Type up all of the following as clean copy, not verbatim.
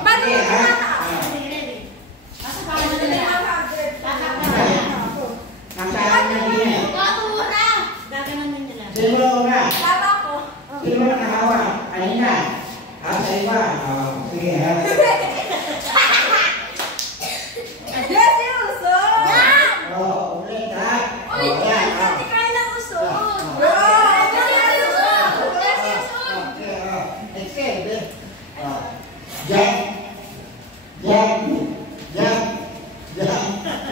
Ba't mo na? Sino na? Baba ko. Sino na nakahawa? Kanina. Sa iba. Sige ha. Yes, yung uso. Ulit ha. Uy, hindi kaya lang uso.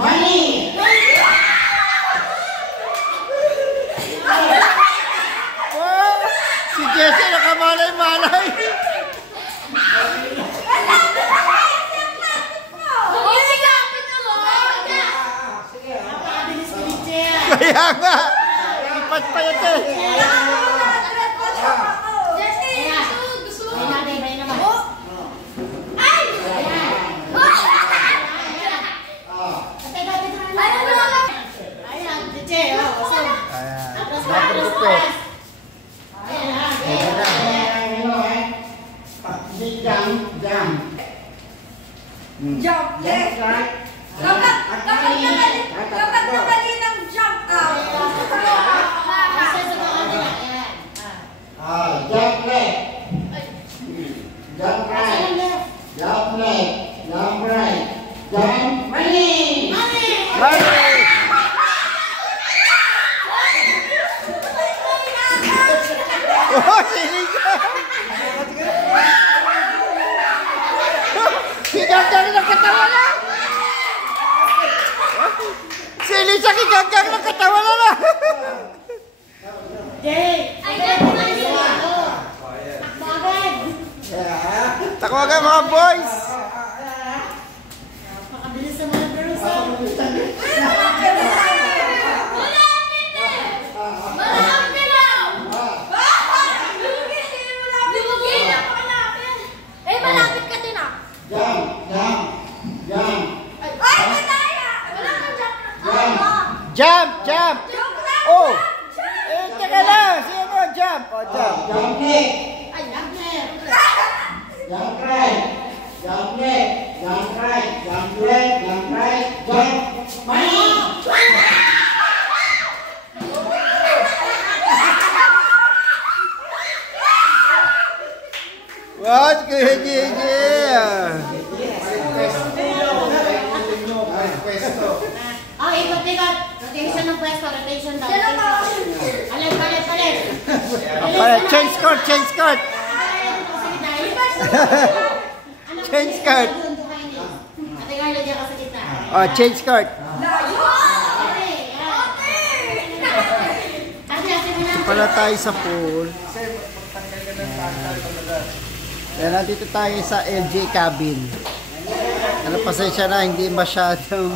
Money! Si Jessie nakamalay-malay. Kaya nga. Ipat pa yun eh. Jump, yes. Kapag nakali ng jump out. Jump left. Jump right. Jump left. Jump right. Jump money. Money! Oh, sinig ka! Kigagang ng katawan na! Si Elisa kigagang ng katawan na! Takwagan mga boys! Makabilis sa mga girls. Malapit ka din ah. Ay, mataya! Wala kang jump. Jump! Oh! Eh, teka lang! Sino? Jump! Oh, jump! Jump left. Ay, Jump right. Jump left. Jump right. Jump left. Jump right. Jump money. What? Kuya Gigi! oh, ikot-ikot. Rotation ng pwesto. Rotation daw. Palit. Change court! Change court! Change court! Ate Carla, diyan ka sa gitna. Oh, change court! Pala tayo sa pool. Yan, nandito tayo sa LJ cabin. Ano, pasensya na, hindi masyadong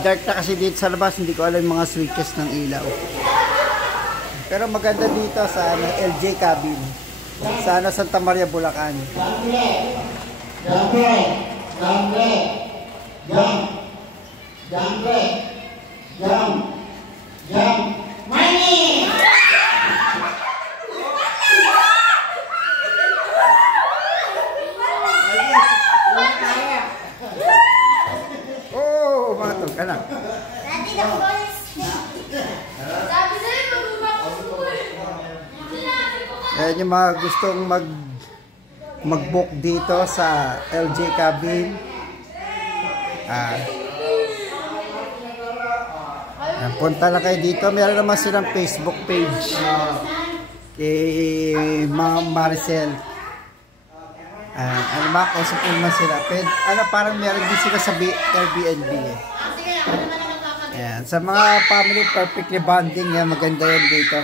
dark na kasi dito sa labas. Hindi ko alam yung mga switches ng ilaw. Pero maganda dito sa LJ cabin. Sa Santa Maria, Bulacan. Jump left. Jump right. Jump left. Jump. Jump left. Jump. Jump. Money! Oh, mga tog, anak. Dati na boys. Sabi sa'yo, mag-ubang school. Ayan yung mga gustong mag-book dito sa LJ cabin. Punta na kayo dito. Meron naman silang Facebook page kay Ma'am Maricel. Ano ba? Kausap naman sila. Parang meron din sila sa Airbnb eh. Ayan. Sa mga family perfectly bonding yan, maganda yan dito.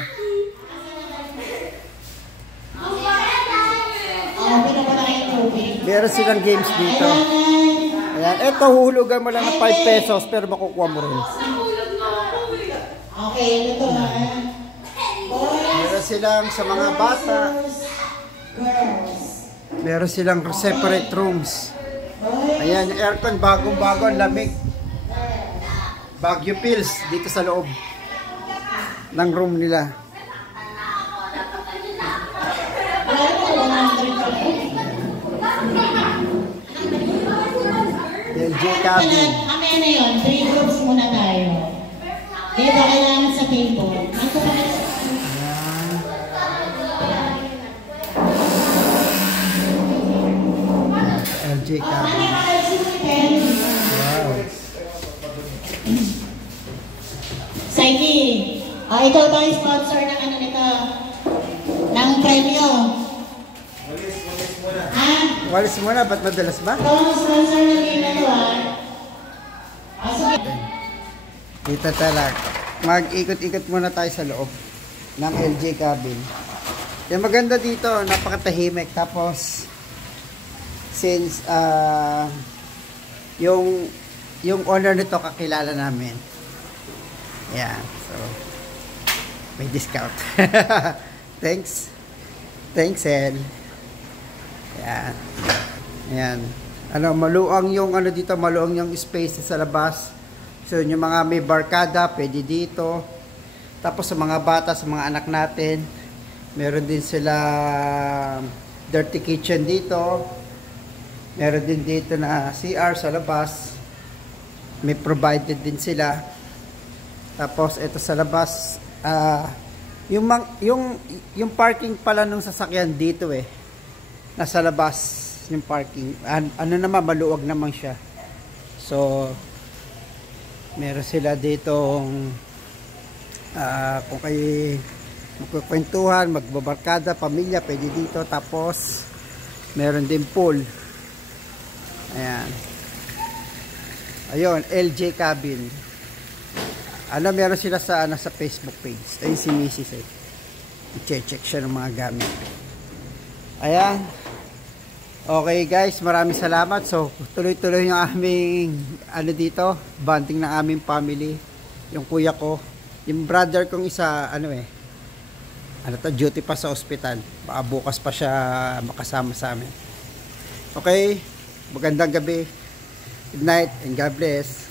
Meron silang games dito. Ayan. Ito, hulugan mo lang ng 5 pesos pero makukuha mo rin. Okay, ito na. Meron silang sa mga bata. Meron silang separate rooms. Ayan, yung aircon bagong-bago, ang lamig. Baguio Pills dito sa loob ng room nila. LJ Cabin. Mamaya na yun, 3 groups muna tayo. Diba kailangan sa table? Ang kapatid sa LJ Ano Cabin. yung mga pen? Wow. Saiki, ikaw ba yung sponsor ng ano nito? Ng premyo? Ha? Walis muna, ba't madalas ba? Ikaw ang sponsor ng game na to, ha? Sige. Dito talaga. Mag-ikot-ikot muna tayo sa loob ng LJ Cabin. Yung maganda dito, napakatahimik. Tapos, since yung owner nito kakilala namin. Yan. So, may discount. Thanks. Thanks, El. Yan. Yan. Ano, maluang yung ano dito, maluang yung space sa labas. So, yung mga may barkada, pwede dito. Tapos sa mga bata, sa mga anak natin, meron din sila dirty kitchen dito. Meron din dito na CR sa labas. May provided din sila. Tapos ito sa labas, yung parking pala ng sasakyan dito eh. Nasa labas yung parking. Ano naman, maluwag naman siya. So, meron sila ditong kung kayo magkukwentuhan, magbabarkada, pamilya, pwede dito. Tapos, meron din pool. Ayan. Ayun, LJ Cabin. Ano, meron sila sa Facebook page. Ayun si Mrs. eh. I-check siya ng mga gamit. Ayan. Okay guys, maraming salamat. So, tuloy-tuloy yung aming dito, bonding ng aming family. Yung kuya ko, yung brother kong isa, duty pa sa ospital. Baka bukas pa siya makasama sa amin. Okay, magandang gabi. Good night and God bless.